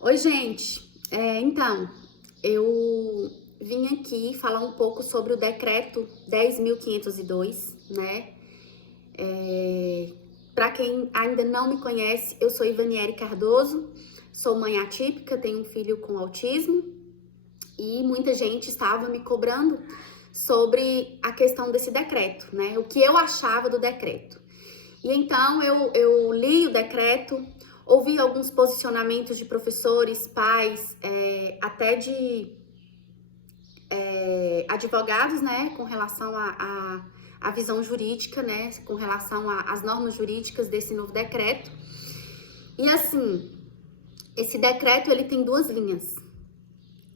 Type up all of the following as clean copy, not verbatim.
Oi, gente. Então, eu vim aqui falar um pouco sobre o decreto 10.502, né? Para quem ainda não me conhece, eu sou Ivaniele Cardoso, sou mãe atípica, tenho um filho com autismo e muita gente estava me cobrando sobre a questão desse decreto, né? O que eu achava do decreto. E então eu li o decreto, ouvi alguns posicionamentos de professores, pais, até de advogados, né, com relação à visão jurídica, né, com relação às normas jurídicas desse novo decreto. E assim, esse decreto ele tem duas linhas.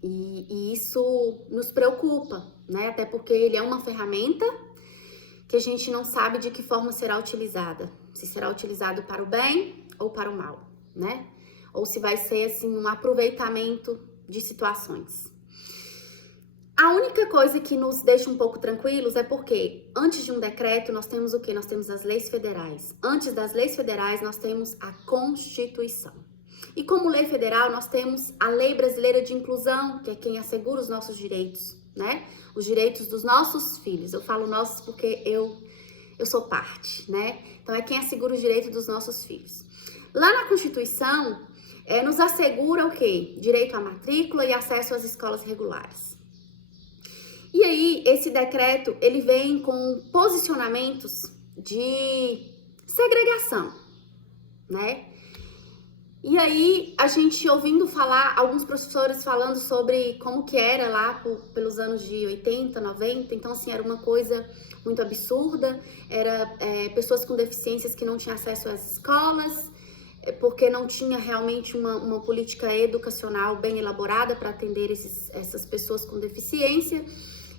E isso nos preocupa, né? Até porque ele é uma ferramenta que a gente não sabe de que forma será utilizada. Se será utilizado para o bem ou para o mal, né? Ou se vai ser, assim, um aproveitamento de situações. A única coisa que nos deixa um pouco tranquilos é porque antes de um decreto nós temos o quê? Nós temos as leis federais. Antes das leis federais nós temos a Constituição. E como lei federal nós temos a Lei Brasileira de Inclusão, que é quem assegura os nossos direitos, né? Os direitos dos nossos filhos. Eu falo nossos porque eu sou parte, né? Então é quem assegura os direitos dos nossos filhos. Lá na Constituição, nos assegura o quê? Direito à matrícula e acesso às escolas regulares. E aí, esse decreto, ele vem com posicionamentos de segregação, né? E aí, a gente ouvindo falar, alguns professores falando sobre como que era lá pelos anos de 80, 90, então assim, era uma coisa muito absurda, era pessoas com deficiências que não tinham acesso às escolas, porque não tinha realmente uma política educacional bem elaborada para atender essas pessoas com deficiência.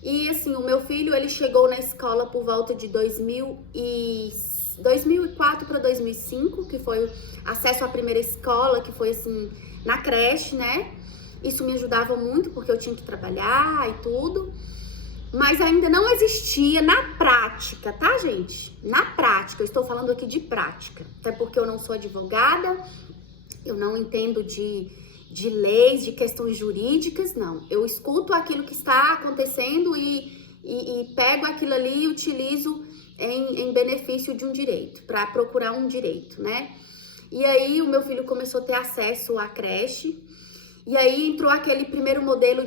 E assim, o meu filho, ele chegou na escola por volta de 2004 para 2005, que foi acesso à primeira escola, que foi assim, na creche, né? Isso me ajudava muito, porque eu tinha que trabalhar e tudo. Mas ainda não existia na prática, tá, gente? Na prática, eu estou falando aqui de prática. Até porque eu não sou advogada, eu não entendo de leis, de questões jurídicas, não. Eu escuto aquilo que está acontecendo e pego aquilo ali e utilizo em benefício de um direito, para procurar um direito, né? E aí o meu filho começou a ter acesso à creche, e aí entrou aquele primeiro modelo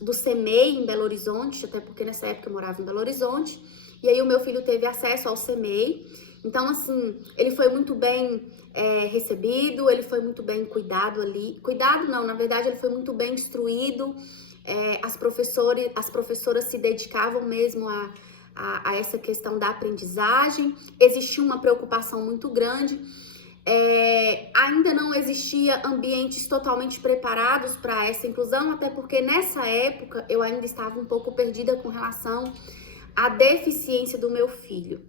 do CEMEI em Belo Horizonte, até porque nessa época eu morava em Belo Horizonte, e aí o meu filho teve acesso ao CEMEI. Então, assim, ele foi muito bem recebido, ele foi muito bem cuidado ali. Cuidado não, na verdade ele foi muito bem instruído. As professoras se dedicavam mesmo a essa questão da aprendizagem. Existia uma preocupação muito grande. Ainda não existia ambientes totalmente preparados para essa inclusão, até porque nessa época eu ainda estava um pouco perdida com relação à deficiência do meu filho.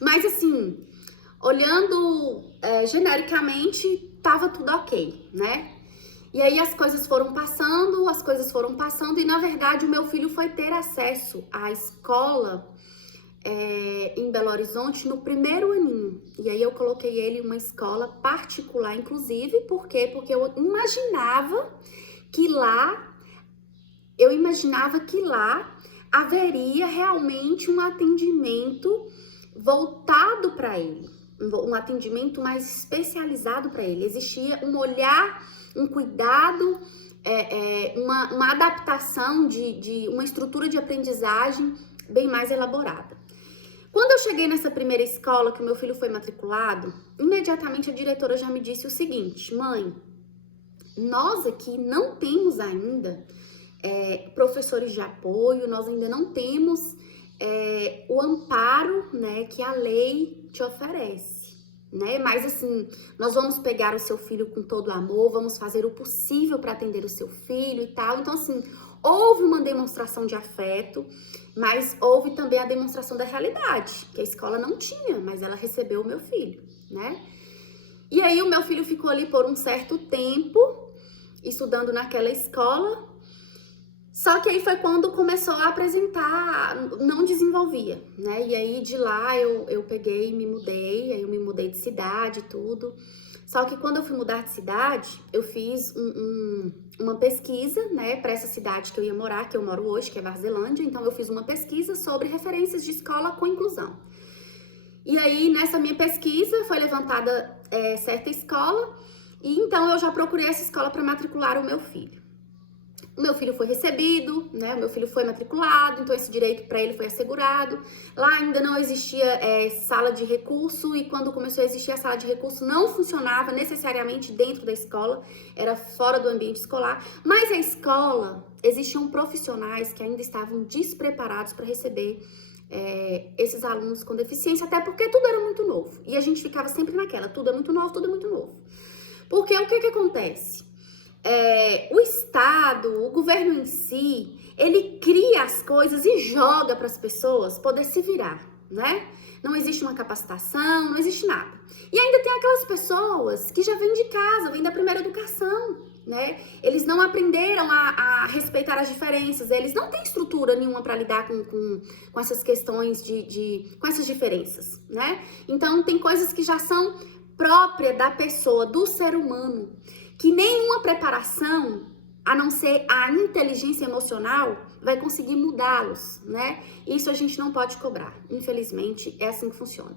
Mas assim, olhando genericamente, tava tudo ok, né? E aí as coisas foram passando, e na verdade o meu filho foi ter acesso à escola em Belo Horizonte no primeiro aninho. E aí eu coloquei ele em uma escola particular, inclusive, por quê? Porque eu imaginava que lá haveria realmente um atendimento voltado para ele, um atendimento mais especializado para ele. Existia um olhar, um cuidado, uma adaptação de uma estrutura de aprendizagem bem mais elaborada. Quando eu cheguei nessa primeira escola que o meu filho foi matriculado, imediatamente a diretora já me disse o seguinte: mãe, nós aqui não temos ainda professores de apoio, nós ainda não temos o amparo, né, que a lei te oferece, né? Mas assim, nós vamos pegar o seu filho com todo amor, vamos fazer o possível para atender o seu filho e tal. Então assim, houve uma demonstração de afeto, mas houve também a demonstração da realidade, que a escola não tinha, mas ela recebeu o meu filho, né? E aí o meu filho ficou ali por um certo tempo, estudando naquela escola. Só que aí foi quando começou a apresentar, não desenvolvia, né? E aí de lá eu peguei e me mudei, aí eu me mudei de cidade e tudo. Só que quando eu fui mudar de cidade, eu fiz uma pesquisa, né, para essa cidade que eu ia morar, que eu moro hoje, que é Varzelândia. Então eu fiz uma pesquisa sobre referências de escola com inclusão. E aí nessa minha pesquisa foi levantada certa escola, e então eu já procurei essa escola para matricular o meu filho. O meu filho foi recebido, né? O meu filho foi matriculado, então esse direito para ele foi assegurado. Lá ainda não existia sala de recurso, e quando começou a existir a sala de recurso não funcionava necessariamente dentro da escola, era fora do ambiente escolar. Mas a escola, existiam profissionais que ainda estavam despreparados para receber esses alunos com deficiência, até porque tudo era muito novo. E a gente ficava sempre naquela, tudo é muito novo, tudo é muito novo. Porque o que acontece? O Estado, o governo em si, ele cria as coisas e joga para as pessoas poder se virar, né? Não existe uma capacitação, não existe nada. E ainda tem aquelas pessoas que já vêm de casa, vêm da primeira educação, né? Eles não aprenderam a respeitar as diferenças, eles não têm estrutura nenhuma para lidar com essas questões com essas diferenças, né? Então, tem coisas que já são próprias da pessoa, do ser humano, que nenhuma preparação, a não ser a inteligência emocional, vai conseguir mudá-los, né? Isso a gente não pode cobrar. Infelizmente, é assim que funciona.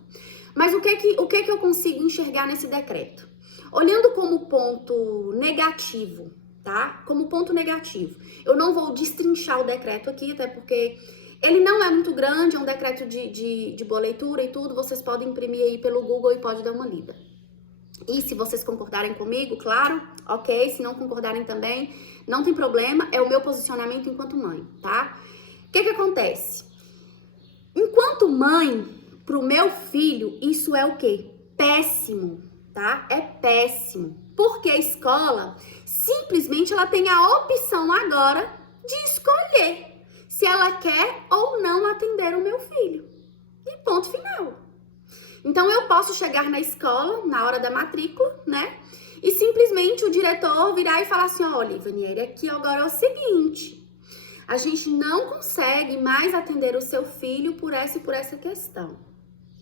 Mas o que eu consigo enxergar nesse decreto? Olhando como ponto negativo, tá? Como ponto negativo. Eu não vou destrinchar o decreto aqui, até porque ele não é muito grande, é um decreto de boa leitura e tudo. Vocês podem imprimir aí pelo Google e pode dar uma lida. E se vocês concordarem comigo, claro, ok. Se não concordarem também, não tem problema. É o meu posicionamento enquanto mãe, tá? O que acontece? Enquanto mãe, pro meu filho, isso é o quê? Péssimo, tá? É péssimo. Porque a escola, simplesmente, ela tem a opção agora de escolher se ela quer ou não atender o meu filho. E ponto final. Então, eu posso chegar na escola, na hora da matrícula, né? E simplesmente o diretor virar e falar assim, olha, Ivaniele, aqui agora é o seguinte, a gente não consegue mais atender o seu filho por essa e por essa questão,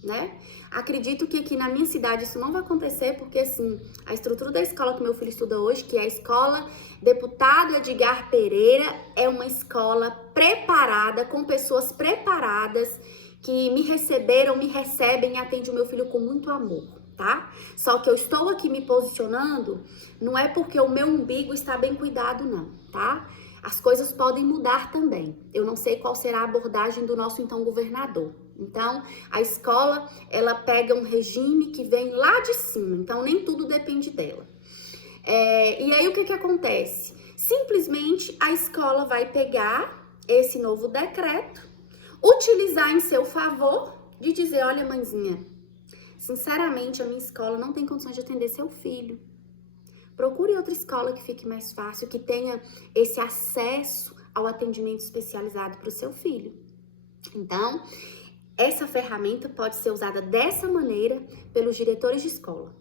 né? Acredito que aqui na minha cidade isso não vai acontecer, porque assim, a estrutura da escola que meu filho estuda hoje, que é a escola Deputado Edgar Pereira, é uma escola preparada, com pessoas preparadas, que me receberam, me recebem e atendem o meu filho com muito amor, tá? Só que eu estou aqui me posicionando, não é porque o meu umbigo está bem cuidado, não, tá? As coisas podem mudar também. Eu não sei qual será a abordagem do nosso, então, governador. Então, a escola, ela pega um regime que vem lá de cima, então nem tudo depende dela. E aí, o que acontece? Simplesmente, a escola vai pegar esse novo decreto, utilizar em seu favor, de dizer, olha, mãezinha, sinceramente, a minha escola não tem condições de atender seu filho. Procure outra escola que fique mais fácil, que tenha esse acesso ao atendimento especializado para o seu filho. Então, essa ferramenta pode ser usada dessa maneira pelos diretores de escola.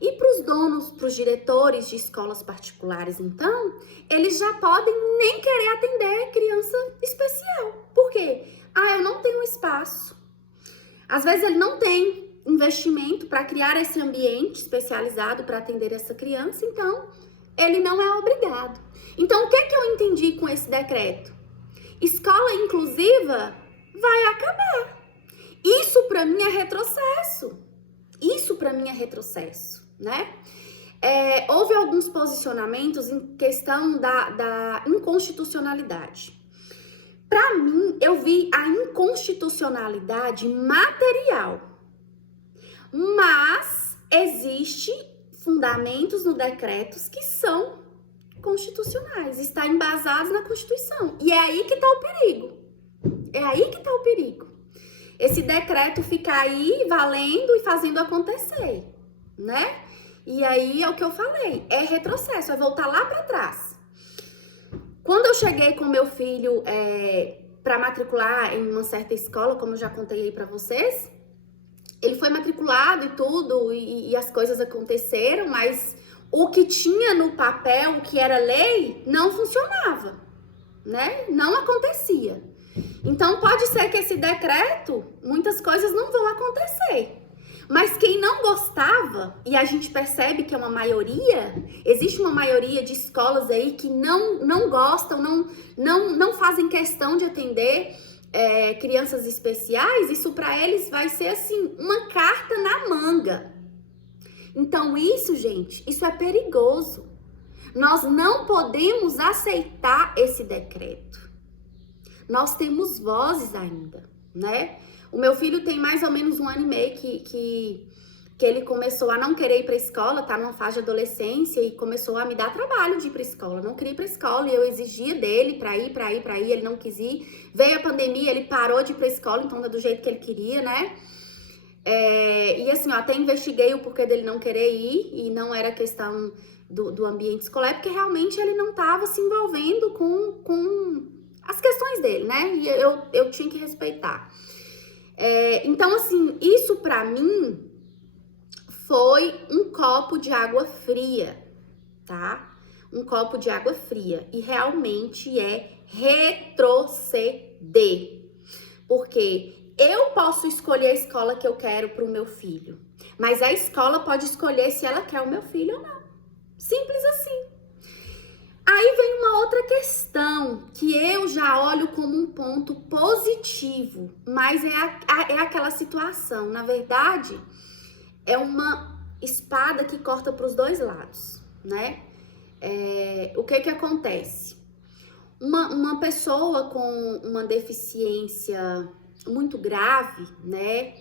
E para os donos, para os diretores de escolas particulares, então, eles já podem nem querer atender criança especial. Por quê? Eu não tenho espaço. Às vezes ele não tem investimento para criar esse ambiente especializado para atender essa criança, então ele não é obrigado. Então, o que eu entendi com esse decreto? Escola inclusiva vai acabar. Isso para mim é retrocesso. Isso para mim é retrocesso, né? Houve alguns posicionamentos em questão da inconstitucionalidade. Para mim, eu vi a inconstitucionalidade material, mas existe fundamentos no decreto que são constitucionais, está embasados na Constituição. E é aí que está o perigo. É aí que está o perigo. Esse decreto fica aí valendo e fazendo acontecer, né? E aí é o que eu falei, é retrocesso, é voltar lá para trás. Quando eu cheguei com meu filho para matricular em uma certa escola, como eu já contei aí para vocês, ele foi matriculado e tudo, e as coisas aconteceram, mas o que tinha no papel, o que era lei, não funcionava. né? Não acontecia. Então, pode ser que esse decreto, muitas coisas não vão acontecer. Mas quem não gostava, e a gente percebe que é uma maioria, existe uma maioria de escolas aí que não gostam, não fazem questão de atender crianças especiais, isso para eles vai ser assim, uma carta na manga. Então isso, gente, isso é perigoso. Nós não podemos aceitar esse decreto. Nós temos vozes ainda, né? O meu filho tem mais ou menos 1 ano e meio que ele começou a não querer ir para a escola, tá numa fase de adolescência e começou a me dar trabalho de ir para a escola. Não queria ir para a escola e eu exigia dele para ir, ele não quis ir. Veio a pandemia, ele parou de ir para a escola, então tá do jeito que ele queria, né? E assim, ó, até investiguei o porquê dele não querer ir e não era questão do ambiente escolar, porque realmente ele não estava se envolvendo com as questões dele, né? E eu tinha que respeitar. Então, assim, isso pra mim foi um copo de água fria, tá? Um copo de água fria. E realmente é retroceder. Porque eu posso escolher a escola que eu quero pro meu filho, mas a escola pode escolher se ela quer o meu filho ou não. Simples assim. Aí vem uma outra questão que eu já olho como um ponto positivo, mas é aquela situação, na verdade, é uma espada que corta para os dois lados, né? O que acontece? Uma pessoa com uma deficiência muito grave, né?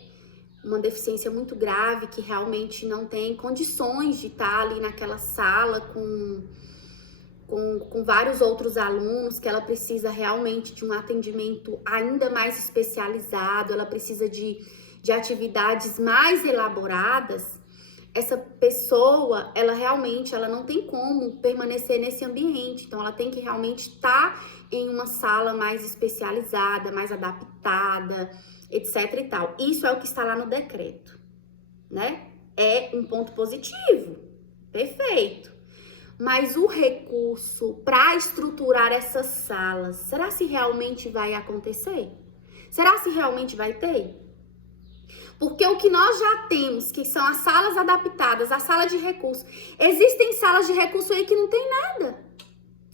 Uma deficiência muito grave que realmente não tem condições de estar ali naquela sala com vários outros alunos, que ela precisa realmente de um atendimento ainda mais especializado, ela precisa de atividades mais elaboradas. Essa pessoa, ela não tem como permanecer nesse ambiente, então ela tem que realmente estar em uma sala mais especializada, mais adaptada, etc e tal. Isso é o que está lá no decreto, né? É um ponto positivo, perfeito. Mas o recurso para estruturar essas salas, será se realmente vai acontecer? Será se realmente vai ter? Porque o que nós já temos, que são as salas adaptadas, a sala de recurso, existem salas de recurso aí que não tem nada.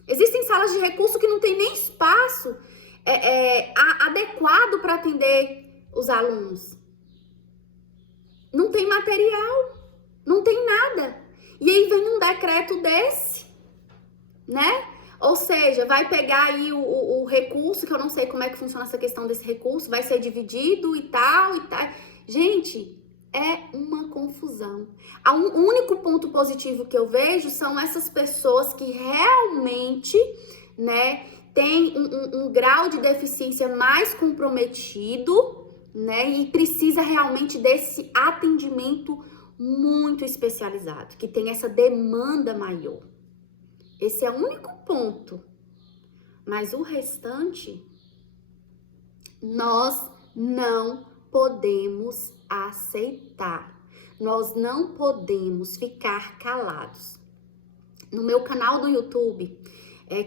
Existem salas de recurso que não tem nem espaço adequado para atender os alunos. Não tem material, não tem nada. E aí vem um decreto desse, né? Ou seja, vai pegar aí o recurso, que eu não sei como é que funciona essa questão desse recurso, vai ser dividido e tal. Gente, é uma confusão. O único ponto positivo que eu vejo são essas pessoas que realmente, né, têm um grau de deficiência mais comprometido, né, e precisa realmente desse atendimento muito especializado, que tem essa demanda maior. Esse é o único ponto. Mas o restante, nós não podemos aceitar. Nós não podemos ficar calados. No meu canal do YouTube,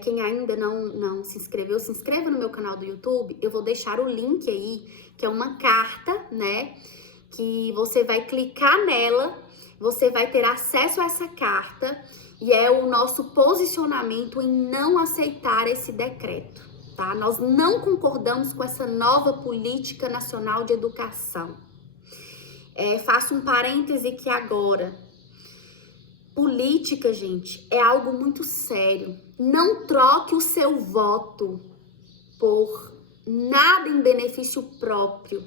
quem ainda não se inscreveu, se inscreva no meu canal do YouTube. Eu vou deixar o link aí, que é uma carta, né? Que você vai clicar nela, você vai ter acesso a essa carta e é o nosso posicionamento em não aceitar esse decreto, tá? Nós não concordamos com essa nova política nacional de educação. Faço um parêntese que agora, política, gente, é algo muito sério. Não troque o seu voto por nada em benefício próprio.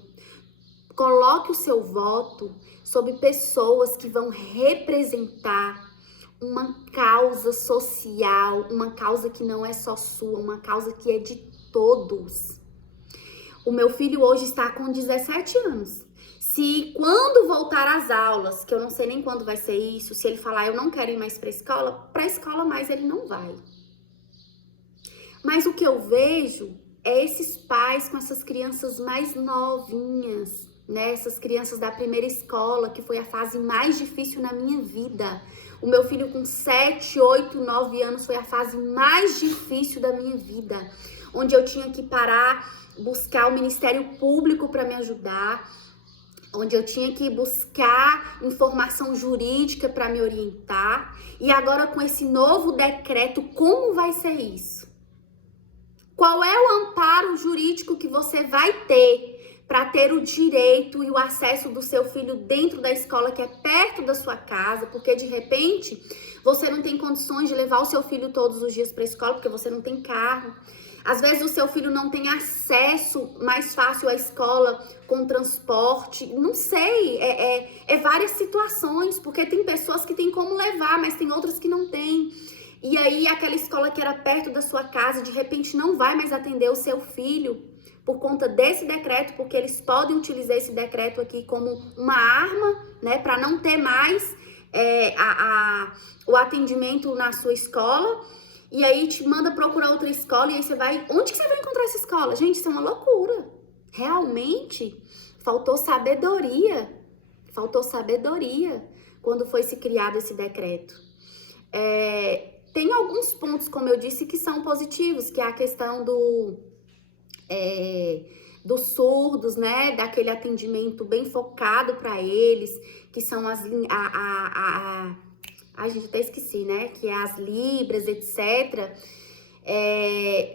Coloque o seu voto sobre pessoas que vão representar uma causa social, uma causa que não é só sua, uma causa que é de todos. O meu filho hoje está com 17 anos. Se quando voltar às aulas, que eu não sei nem quando vai ser isso, se ele falar eu não quero ir mais para a escola mais ele não vai. Mas o que eu vejo é esses pais com essas crianças mais novinhas, né? Essas crianças da primeira escola, que foi a fase mais difícil na minha vida. O meu filho com 7, 8, 9 anos foi a fase mais difícil da minha vida, onde eu tinha que parar, buscar o Ministério Público para me ajudar, onde eu tinha que buscar informação jurídica para me orientar. E agora com esse novo decreto, como vai ser isso? Qual é o amparo jurídico que você vai ter para ter o direito e o acesso do seu filho dentro da escola que é perto da sua casa? Porque de repente você não tem condições de levar o seu filho todos os dias para a escola porque você não tem carro. Às vezes o seu filho não tem acesso mais fácil à escola com transporte, não sei, é várias situações, porque tem pessoas que têm como levar, mas tem outras que não têm. E aí aquela escola que era perto da sua casa, de repente não vai mais atender o seu filho por conta desse decreto, porque eles podem utilizar esse decreto aqui como uma arma, né, para não ter mais o atendimento na sua escola. E aí te manda procurar outra escola e aí você vai... Onde que você vai encontrar essa escola? Gente, isso é uma loucura. Realmente, faltou sabedoria. Faltou sabedoria quando foi se criado esse decreto. Tem alguns pontos, como eu disse, que são positivos, que é a questão dos surdos, né? Daquele atendimento bem focado para eles, que são a gente até esqueci, né? Que é as libras, etc.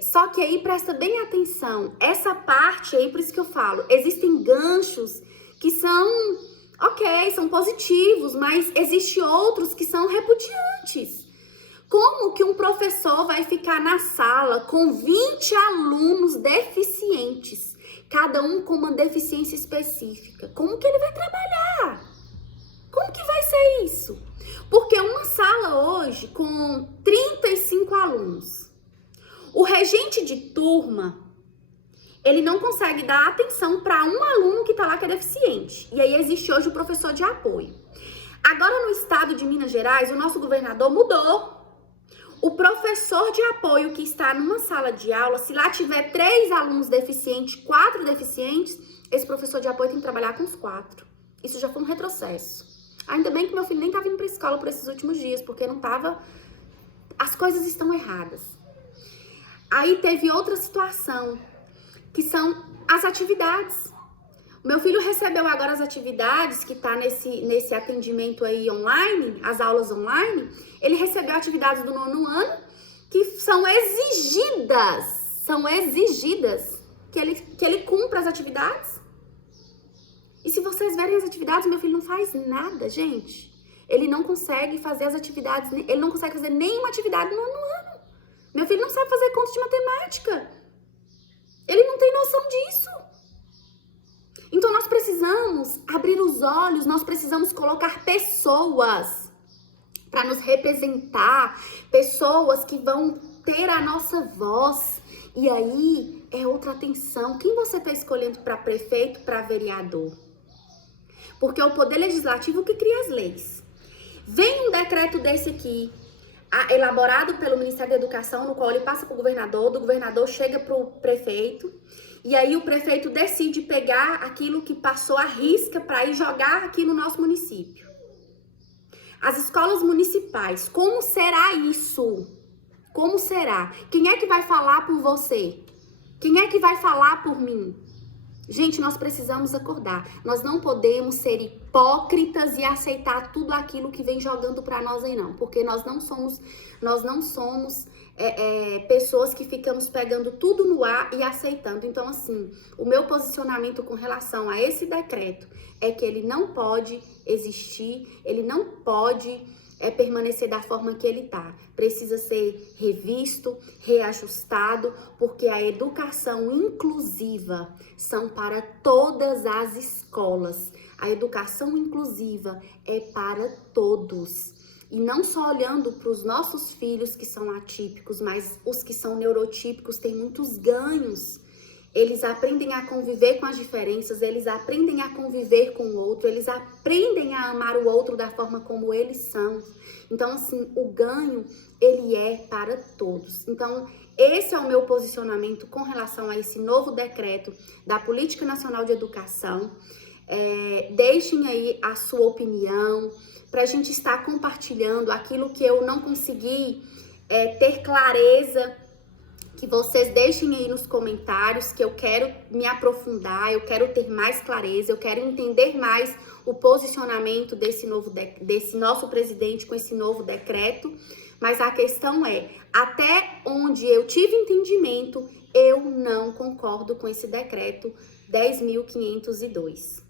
Só que aí presta bem atenção. Essa parte aí, por isso que eu falo, existem ganchos que são, ok, são positivos, mas existem outros que são repudiantes. Como que um professor vai ficar na sala com 20 alunos deficientes, cada um com uma deficiência específica? Como que ele vai trabalhar? Como que vai ser isso? Porque uma sala hoje com 35 alunos, o regente de turma, ele não consegue dar atenção para um aluno que está lá que é deficiente. E aí existe hoje o professor de apoio. Agora no estado de Minas Gerais, o nosso governador mudou. O professor de apoio que está numa sala de aula, se lá tiver 3 alunos deficientes, 4 deficientes, esse professor de apoio tem que trabalhar com os 4. Isso já foi um retrocesso. Ainda bem que meu filho nem tá vindo pra escola por esses últimos dias, porque não tava... As coisas estão erradas. Aí teve outra situação, que são as atividades. O meu filho recebeu agora as atividades, que tá nesse atendimento aí online, as aulas online. Ele recebeu atividades do 9º ano, que são exigidas que ele cumpra as atividades. E se vocês verem as atividades, meu filho não faz nada, gente. Ele não consegue fazer as atividades, ele não consegue fazer nenhuma atividade no ano. Meu filho não sabe fazer conta de matemática. Ele não tem noção disso. Então nós precisamos abrir os olhos, nós precisamos colocar pessoas para nos representar, pessoas que vão ter a nossa voz. E aí é outra atenção. Quem você está escolhendo para prefeito, para vereador? Porque é o poder legislativo que cria as leis. Vem um decreto desse aqui, elaborado pelo Ministério da Educação, no qual ele passa para o governador, do governador chega para o prefeito, e aí o prefeito decide pegar aquilo que passou à risca para ir jogar aqui no nosso município. As escolas municipais, como será isso? Como será? Quem é que vai falar por você? Quem é que vai falar por mim? Gente, nós precisamos acordar. Nós não podemos ser hipócritas e aceitar tudo aquilo que vem jogando para nós aí não, porque nós não somos pessoas que ficamos pegando tudo no ar e aceitando. Então, assim, o meu posicionamento com relação a esse decreto é que ele não pode existir, ele não pode permanecer da forma que ele tá. Precisa ser revisto, reajustado, porque a educação inclusiva são para todas as escolas. A educação inclusiva é para todos. E não só olhando para os nossos filhos que são atípicos, mas os que são neurotípicos têm muitos ganhos. Eles aprendem a conviver com as diferenças, eles aprendem a conviver com o outro, eles aprendem a amar o outro da forma como eles são. Então, assim, o ganho, ele é para todos. Então, esse é o meu posicionamento com relação a esse novo decreto da Política Nacional de Educação. Deixem aí a sua opinião, para a gente estar compartilhando aquilo que eu não consegui ter clareza, que vocês deixem aí nos comentários, que eu quero me aprofundar, eu quero ter mais clareza, eu quero entender mais o posicionamento desse nosso presidente com esse novo decreto. Mas a questão é, até onde eu tive entendimento, eu não concordo com esse decreto 10.502.